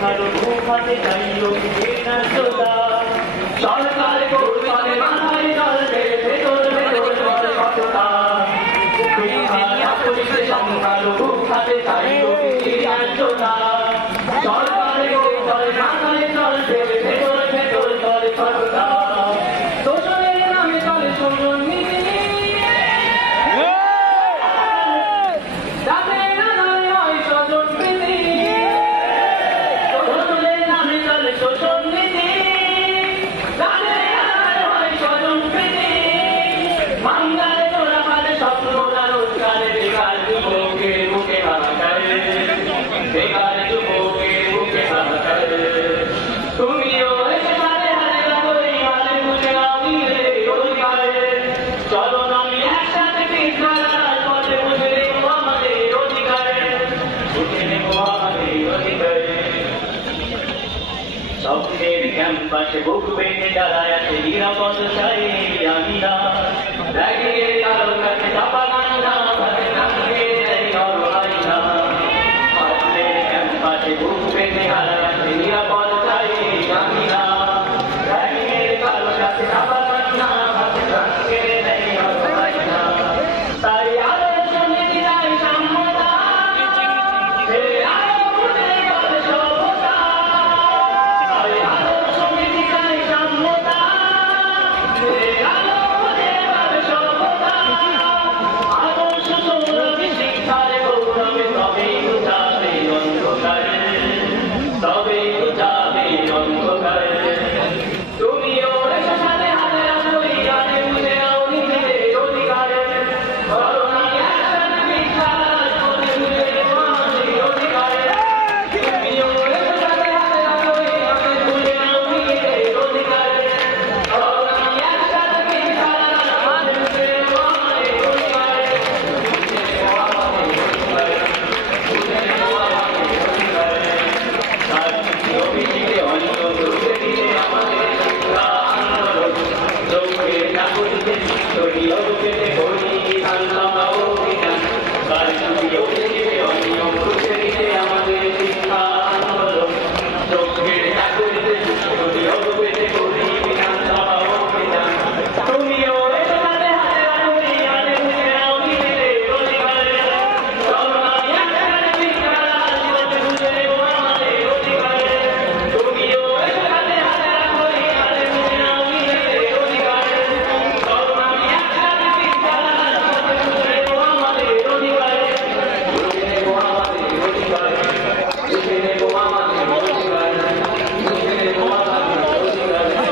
ভালো ঘুমাতে চাইও না সোদা সরকার করবে মাথায় জল দেবে ভেতর ভেতর করে কতটা পুলিশে সংখ্যালু ঘুমাতে চাইও না সোদা সরকার করবে মাথায় জল দেবে ভেতর ভেতর করে কতটা দোষের নামে চলে শোষণ স্বপ্নের ক্যাম্পাসে বুক বেঁধে দাঁড়ায় আছে নিরাপদ চাই আমিরা ব্যাগের কারো কাছে চাপা গান্না ভাবে নামিয়ে দেয় নরহাইনা স্বপ্নের ক্যাম্পাসে বুক বেঁধে দাঁড়ায়